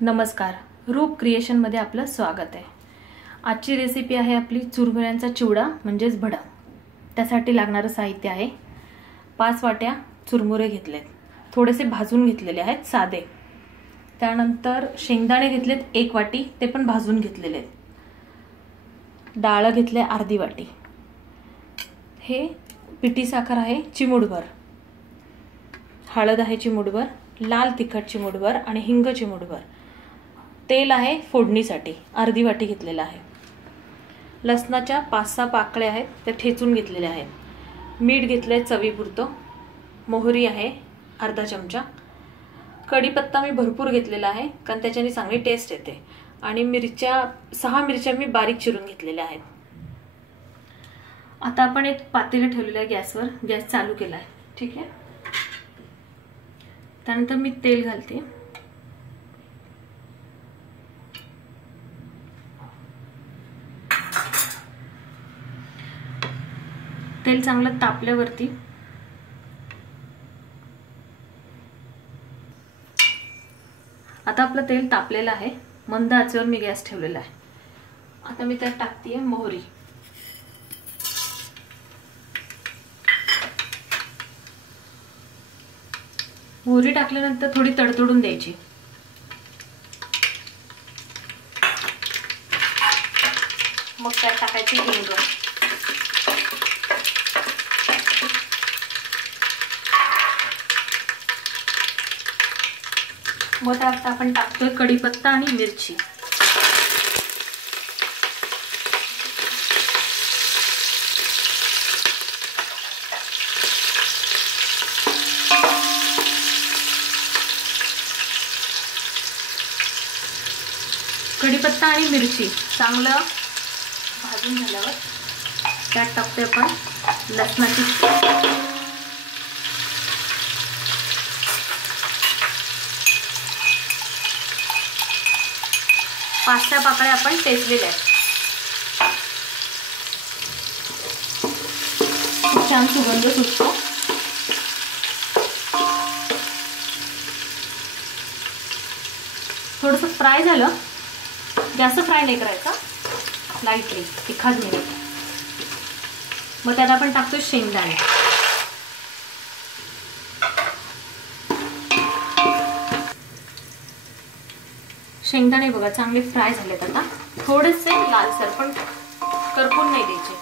नमस्कार, रूप क्रिएशनमध्ये आपलं स्वागत आहे। आजची रेसिपी आहे आपली चुरमुऱ्यांचा चिवडा म्हणजेच भडा। त्यासाठी लागणारे साहित्य आहे 5 वाट्या चुरमुरे घेतलेत, थोडेसे भाजून घेतलेले आहेत साधे। त्यानंतर शेंगदाणे घेतलेत 1 वाटी, ते पण भाजून घेतलेले आहेत। डाळ घेतले अर्धी वाटी। हे पिठी साखर आहे चिमूटभर, हळद आहे चिमूटभर, लाल तिखट चिमूटभर आणि हिंग चिमूटभर। तेल आहे फोडणीसाठी अर्धी वाटी घेतलेला आहे। लसणाच्या 5-6 पाकळ्या आहेत, ते ठेचून घेतलेले आहेत। मीठ घेतले चवीपुरतं, मोहरी आहे अर्धा चमचा, कढीपत्ता मी भरपूर घेतलेला आहे कारण त्याच्याने चांगली टेस्ट येते, आणि मिरच्या 6 मिरच्या मी बारीक चिरून घेतलेल्या आहेत। आता आपण एक पातेलं ठेवलेलं आहे गॅसवर, गॅस चालू केला आहे, ठीक आहे। त्यानंतर मी तेल घालते। तेल चांगलं तापल्यावरती आता आपलं तेल तापलेलं आहे, मंद आचेवर मी गॅस ठेवलेला आहे। आता मी त्यात टाकते मोहरी। मोहरी टाकल्यानंतर थोडी तडतडून द्यायची। मग त्यात टाकायची हिंग, मग त्यात आपण टाकतोय कढीपत्ता आणि मिरची। कढीपत्ता आणि मिरची चांगलं भाजून झाल्यावर त्यात टाकतोय आपण लसणाची 5-6 पाकळ्या आपण ठेचलेल्या आहेत। छान सुगंध सुटतो। थोडंसं फ्राय झालं, जास्त फ्राय नाही करायचा, लाईटली 1 मिनिट। मग त्यात आपण टाकतो शेंगदाणे। शेंगदाणे बघा चांगले फ्राय झालेत, आता थोडेसे लालसर, पण करपून नाही द्यायचे।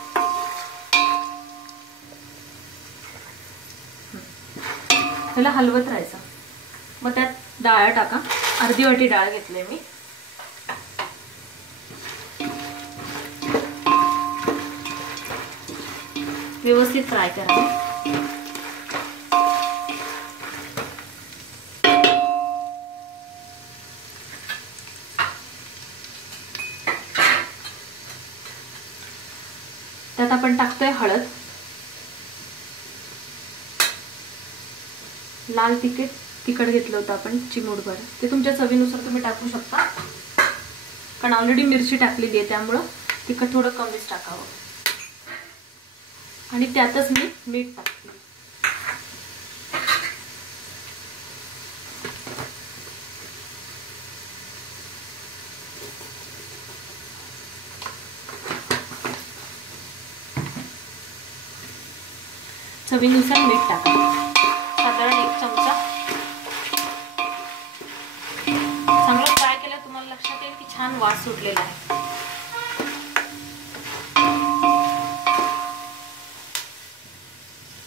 त्याला हलवत राहायचं। मग त्यात डाळ टाका, अर्धी वाटी डाळ घेतली मी। व्यवस्थित फ्राय करा। त्यात आपण टाकतोय हळद, लाल तिखट घेतलं होतं आपण चिमूटभर, ते तुमच्या चवीनुसार तुम्ही टाकू शकता, कारण ऑलरेडी मिरची टाकलेली आहे त्यामुळे तिखट थोडं कमीच टाकावं। आणि त्यातच मी मीठ टाकते। चवीनुसार मीठ टाका, साधारण 1 चमचा। चांगलं फ्राय केलं, तुम्हाला लक्षात येईल की छान वास सुटलेला आहे।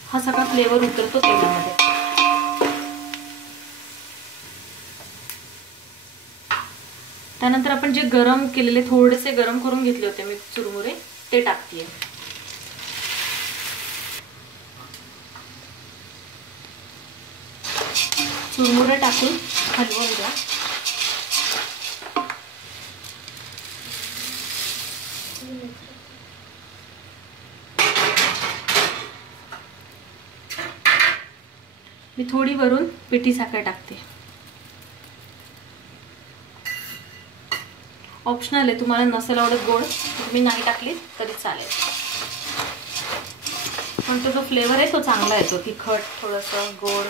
हा सगळा फ्लेवर उतरतो तेलामध्ये। त्यानंतर आपण जे गरम केलेले, थोडेसे गरम करून घेतले होते मी चुरमुरे, ते टाकते। चुरमुरे टाकून हलवून द्या। मी थोडी वरून पिठी साखर टाकते, ऑप्शनल आहे, तुम्हाला नसेल आवडत गोड तुम्ही नाही टाकली तरी चालेल, पण तो जो फ्लेवर आहे तो चांगला येतो, तिखट थोडंसं गोड।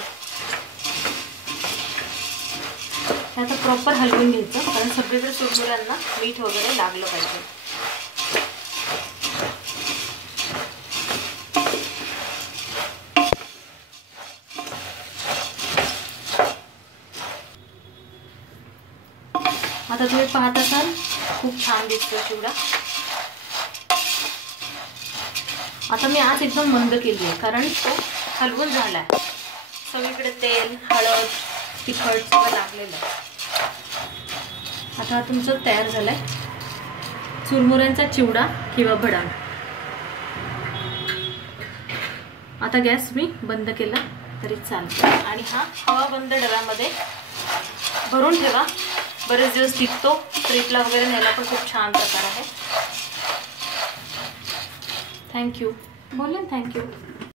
हे आता प्रॉपर हलवून घ्यायचं, कारण सगळीकडे चुरमुऱ्यांना मीठ वगैरे लागलं पाहिजे. आता तुम्ही पाहत असाल खूप छान दिसतो चिवडा. आता मी आज एकदम मंद केली आहे, कारण तो हलवून झालाय. सगळीकडे तेल, हळद, तिखट सगळं लागलेलं आहे. आता हा तुमचं तयार झालाय चुरमुऱ्यांचा चिवडा किंवा भडंग. आता गॅस मी बंद केला तरी चालतं, आणि हा हवा बंद डब्यामध्ये भरून ठेवा. बरेच दिवस टिकतो. ट्रिपला वगैरे न्यायला पण खूप छान प्रकार आहे. थँक्यू. बोला थँक्यू.